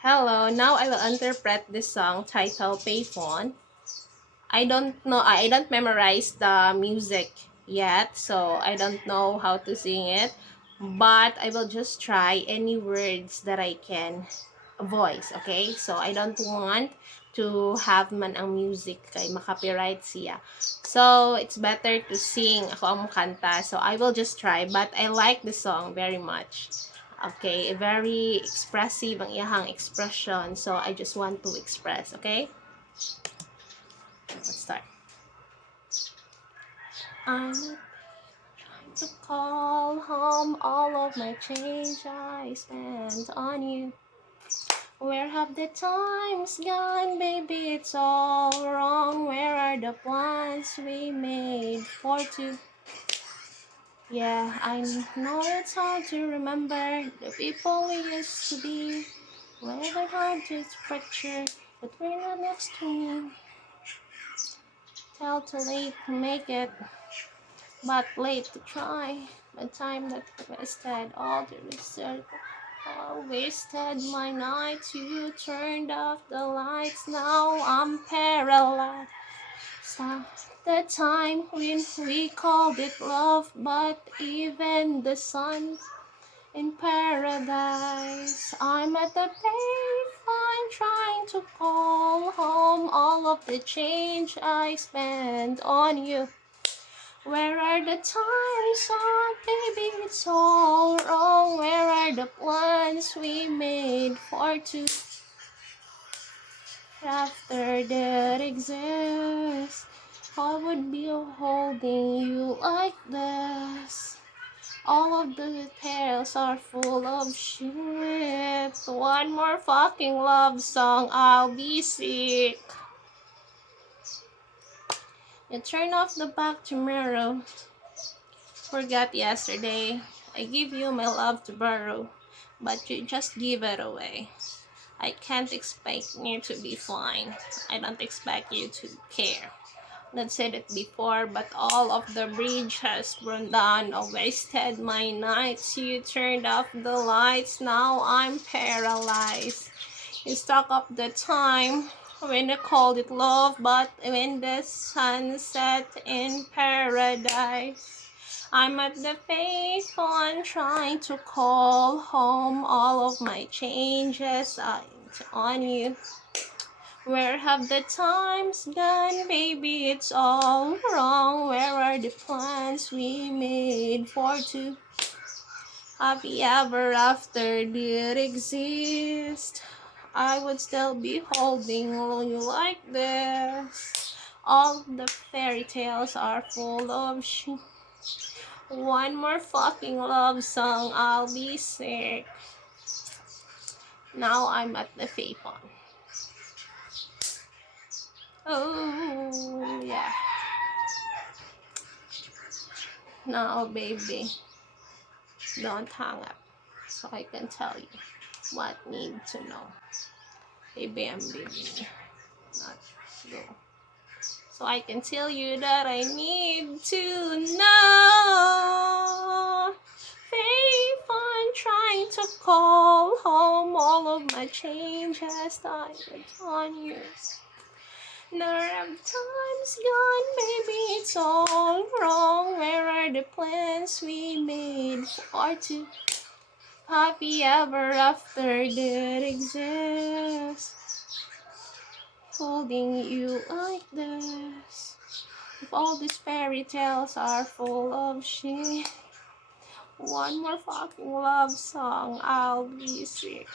Hello, now I will interpret this song titled Payphone. I don't know, I don't memorize the music yet, so I don't know how to sing it. But I will just try any words that I can voice, okay? So I don't want to have man ang music kay makapiright siya. So it's better to sing ako ang kanta. So I will just try, but I like the song very much. Okay, very expressive ang iyahang expression. So I just want to express, okay? Let's start. I'm trying to call home all of my change I spent on you. Where have the times gone, baby? It's all wrong. Where are the plans we made for two? Yeah, I know it's hard to remember the people we used to be. Whether hard to picture, but we're not next to me. Tell too late to make it, but late to try. The time that wasted all the research. I wasted my nights, you turned off the lights, now I'm paralyzed. Stop the time when we called it love, but even the sun's in paradise. I'm at the payphone trying to call home all of the change I spent on you. Where are the times on, baby, it's all wrong. Where are the plans we made for two? After that exists, I would be holding you like this. All of the tales are full of shit. One more fucking love song, I'll be sick. You turn off the back tomorrow. Forgot yesterday. I give you my love to borrow, but you just give it away. I can't expect you to be fine. I don't expect you to care. I've said it before, but all of the bridge has burned down. I wasted my nights. You turned off the lights. Now I'm paralyzed. You stuck up the time when I called it love, but when the sun set in paradise. I'm at the payphone trying to call home all of my changes on you. Where have the times gone, baby? It's all wrong. Where are the plans we made for two? Happy ever after did exist. I would still be holding you like this. All the fairy tales are full of shit. One more fucking love song, I'll be sick. Now I'm at the payphone. Oh, yeah. Now, baby, don't hang up so I can tell you what need to know. Baby, I'm leaving. Not go. So I can tell you that I need to know. Payphone trying to call home all of my changes I went on you. None of time's gone, baby, it's all wrong. Where are the plans we made for two? Happy ever after did exist. Holding you like this. If all these fairy tales are full of shit, one more fucking love song, I'll be sick.